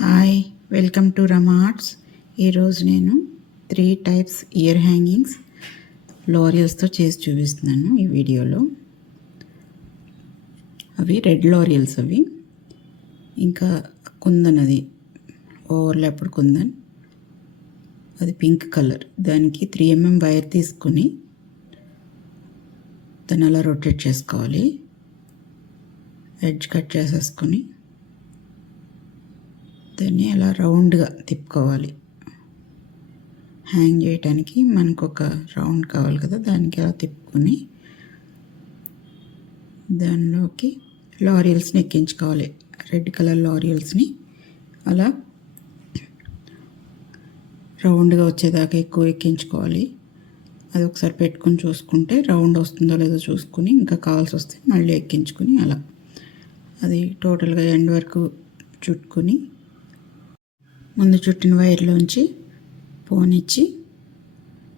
Hi, welcome to Rama arts. ఈరోజు నేను 3 types ear hangings లారియల్స్తో చేసి చూపిస్తున్నాను ఈ వీడియోలో. అవి రెడ్ లారియల్స్, అవి ఇంకా కుందన్, అది ఓవర్లాప్డ్ కుందన్, అది పింక్ కలర్. దానికి 3mm వైర్ తీసుకుని దాన్ని అలా రొటేట్ చేసుకోవాలి. ఎడ్జ్ కట్ చేసేసుకొని దాన్ని అలా రౌండ్గా తిప్పుకోవాలి. హ్యాంగ్ చేయడానికి మనకు ఒక రౌండ్ కావాలి కదా, దానికి అలా తిప్పుకొని దానిలోకి లారియల్స్ని ఎక్కించుకోవాలి. రెడ్ కలర్ లారియల్స్ని అలా రౌండ్గా వచ్చేదాకా ఎక్కువ ఎక్కించుకోవాలి. అది ఒకసారి పెట్టుకుని చూసుకుంటే రౌండ్ వస్తుందో లేదో చూసుకుని ఇంకా కావాల్సి వస్తే మళ్ళీ ఎక్కించుకుని అలా అది టోటల్గా ఎండ్ వరకు చుట్టుకుని ముందు చుట్టిన వైర్లోంచి పోనిచ్చి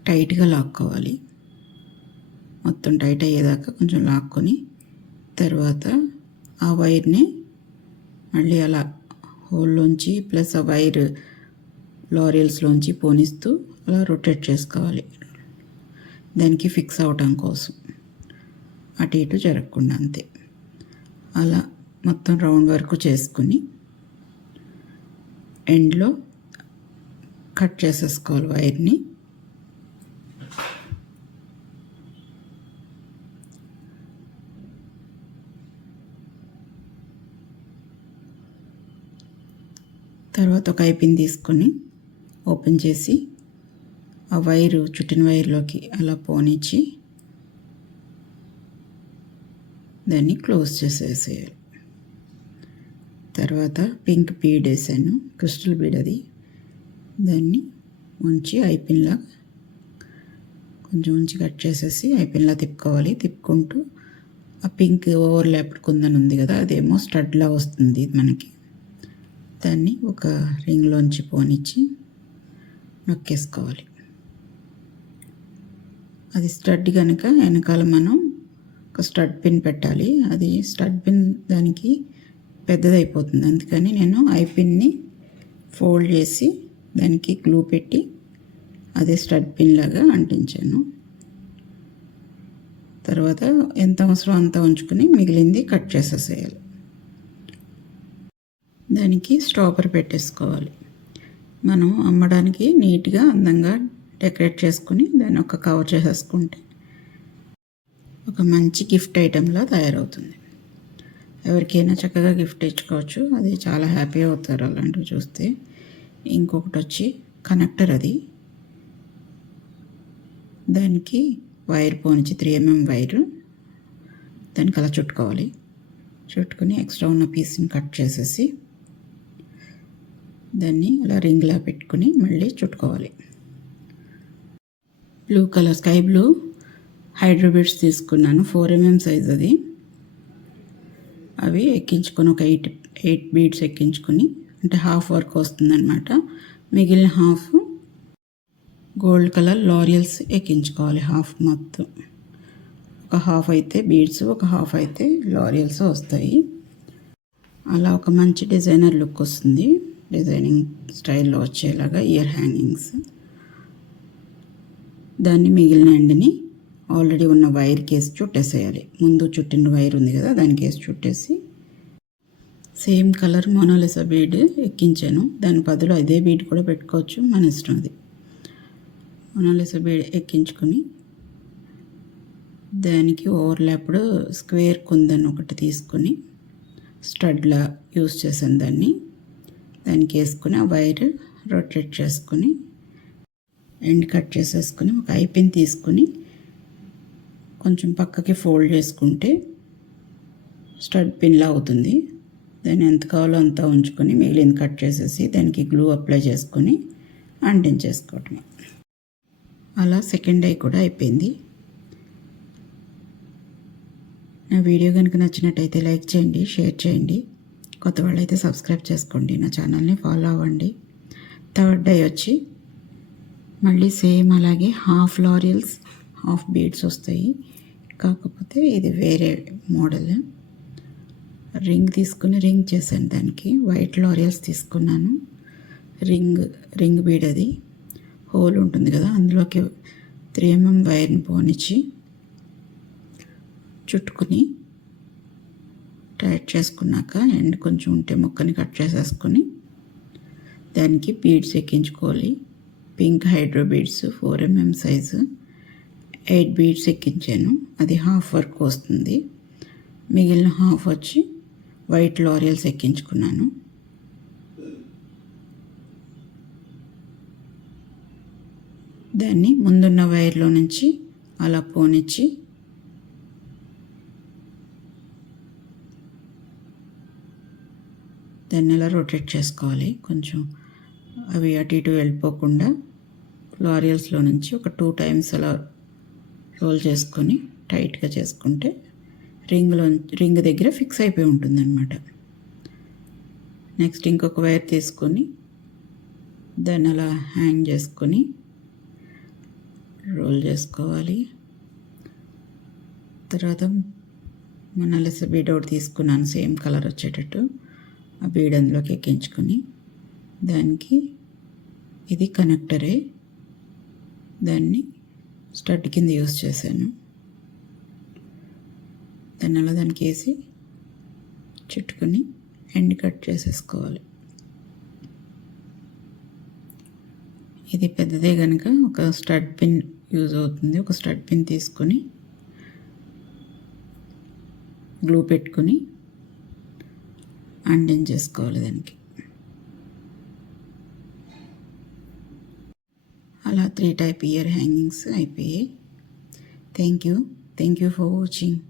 టైట్గా లాక్కోవాలి. మొత్తం టైట్ అయ్యేదాకా కొంచెం లాక్కొని తర్వాత ఆ వైర్ని మళ్ళీ అలా హోల్లోంచి ప్లస్ ఆ వైర్ లారియల్స్లోంచి పోనిస్తూ అలా రొటేట్ చేసుకోవాలి, దానికి ఫిక్స్ అవటం కోసం. అటు ఇటు జరగకుండా అంతే. అలా మొత్తం రౌండ్ వరకు చేసుకుని ఎండ్లో కట్ చేసేసుకోవాలి వైర్ని. తర్వాత ఒక ఐపిన్ తీసుకొని ఓపెన్ చేసి ఆ వైరు చుట్టిన వైర్లోకి అలా పోనిచ్చి దాన్ని క్లోజ్ చేసేసేయాలి. తర్వాత పింక్ బీడ్ వేసాను, క్రిస్టల్ బీడ్, అది దాన్ని ఉంచి ఐపిన్లా కొంచెం ఉంచి కట్ చేసేసి ఐపిన్లా తిప్పుకోవాలి. తిప్పుకుంటూ ఆ పింక్ ఓవర్లాప్డ్ కుందన్ ఉంది కదా, అదేమో స్టడ్లా వస్తుంది మనకి. దాన్ని ఒక రింగ్లోంచి పోనిచ్చి నొక్కేసుకోవాలి. అది స్టడ్ కనుక వెనకాల మనం ఒక స్టడ్ పిన్ పెట్టాలి. అది స్టడ్ పిన్ దానికి పెద్దదైపోతుంది, అందుకని నేను ఐపిన్ని ఫోల్డ్ చేసి దానికి గ్లూ పెట్టి అదే స్టడ్ పిన్ లాగా అంటించాను. తర్వాత ఎంత అవసరం అంత ఉంచుకొని మిగిలింది కట్ చేసేసేయాలి. దానికి స్టాపర్ పెట్టేసుకోవాలి. మనం అమ్మడానికి నీట్గా అందంగా డెకరేట్ చేసుకుని దాన్ని ఒక కవర్ చేసేసుకుంటే ఒక మంచి గిఫ్ట్ ఐటెంలా తయారవుతుంది. ఎవరికైనా చక్కగా గిఫ్ట్ ఇచ్చుకోవచ్చు, అది చాలా హ్యాపీ అవుతారు అలాంటివి చూస్తే. ఇంకొకటి వచ్చి కనెక్టర్, అది దానికి వైర్ పోనిచ్చి 3mm వైరు దానికి అలా చుట్టుకోవాలి. చుట్టుకుని ఎక్స్ట్రా ఉన్న పీస్ని కట్ చేసేసి దాన్ని అలా రింగ్లా పెట్టుకుని మళ్ళీ చుట్టుకోవాలి. Blue colour sky blue hydro beads తీసుకున్నాను, 4mm సైజ్ అది. అవి ఎక్కించుకొని ఒక 8 బీడ్స్ ఎక్కించుకొని, అంటే హాఫ్ వర్క్ వస్తుందన్నమాట. మిగిలిన హాఫ్ గోల్డ్ కలర్ లారియల్స్ ఎక్కించుకోవాలి. హాఫ్ మొత్తం ఒక హాఫ్ అయితే బీడ్స్, ఒక హాఫ్ అయితే లారియల్స్ వస్తాయి. అలా ఒక మంచి డిజైనర్ లుక్ వస్తుంది, డిజైనింగ్ స్టైల్లో వచ్చేలాగా ఇయర్ హ్యాంగింగ్స్. దాన్ని మిగిలిన ఎండ్ని ఆల్రెడీ ఉన్న వైర్ కేసి చుట్టేసేయాలి. ముందు చుట్టిన వైర్ ఉంది కదా, దాని కేసి చుట్టేసి సేమ్ కలర్ మోనాలిసా బీడ్ ఎక్కించాను. దాని బదులు అదే బీడ్ కూడా పెట్టుకోవచ్చు, మన ఇష్టం. అది మోనాలిసా బీడ్ ఎక్కించుకొని దానికి ఓవర్లాప్డ్ స్క్వేర్ కుందన్ ఒకటి తీసుకొని స్టడ్లా యూస్ చేశాను. దానికి వేసుకుని ఆ వైర్ రొటేట్ చేసుకుని ఎండ్ కట్ చేసేసుకుని ఒక ఐపిన్ తీసుకుని కొంచెం పక్కకి ఫోల్డ్ చేసుకుంటే స్టడ్ పిన్లా అవుతుంది. దాన్ని ఎంత కావాలో అంతా ఉంచుకొని మిగిలింది కట్ చేసేసి దానికి గ్లూ అప్లై చేసుకొని అంటించేసుకోవటం. అలా సెకండ్ ఐ కూడా అయిపోయింది. నా వీడియో కనుక నచ్చినట్టయితే లైక్ చేయండి, షేర్ చేయండి. కొత్త వాళ్ళైతే సబ్స్క్రైబ్ చేసుకోండి, నా ఛానల్ని ఫాలో అవ్వండి. థర్డ్ ఐ వచ్చి మళ్ళీ సేమ్ అలాగే హాఫ్ లారియల్స్ హాఫ్ బీడ్స్ వస్తాయి, కాకపోతే ఇది వేరే మోడల్. రింగ్ తీసుకుని రింగ్ చేశాను. దానికి వైట్ లారియల్స్ తీసుకున్నాను. రింగ్ బీడ్ అది హోల్ ఉంటుంది కదా, అందులోకి 3mm వైర్ని పోనిచ్చి చుట్టుకుని టైట్ చేసుకున్నాక ఎండ్ కొంచెం ఉంటే ముక్కని కట్ చేసేసుకొని దానికి బీడ్స్ ఎక్కించుకోవాలి. Pink hydro beads 4mm size 8 beads ఎక్కించాను. అది హాఫ్ వర్క్ వస్తుంది. మిగిలిన హాఫ్ వచ్చి వైట్ లారియల్స్ ఎక్కించుకున్నాను. దాన్ని ముందున్న వైర్లో నుంచి అలా పోనిచ్చి దాన్ని అలా రొటేట్ చేసుకోవాలి. కొంచెం అవి అటు ఇటు వెళ్ళిపోకుండా లారియల్స్లో నుంచి ఒక 2 times అలా రోల్ చేసుకొని టైట్గా చేసుకుంటే రింగ్ దగ్గర ఫిక్స్ అయిపోయి ఉంటుందన్నమాట. నెక్స్ట్ ఇంకొక వైర్ తీసుకొని దాన్ని అలా హ్యాంగ్ చేసుకొని రోల్ చేసుకోవాలి. తర్వాత మొనాలిస బీడ్ ఒకటి తీసుకున్నాను, సేమ్ కలర్ వచ్చేటట్టు. ఆ బీడ్ అందులోకి ఎక్కించుకొని దానికి ఇది కనెక్టరే, దాన్ని స్టడ్ కింద యూజ్ చేశాను. దాన్ని అలా దానికి వేసి చుట్టుకొని ఎండ్ కట్ చేసేసుకోవాలి. ఇది పెద్దదే కనుక ఒక స్టడ్ పిన్ యూజ్ అవుతుంది. ఒక స్టడ్ పిన్ తీసుకొని గ్లూ పెట్టుకొని అండెన్ చేసుకోవాలి దానికి. అలా 3 type ఇయర్ హ్యాంగింగ్స్ అయిపోయాయి. Thank you for watching.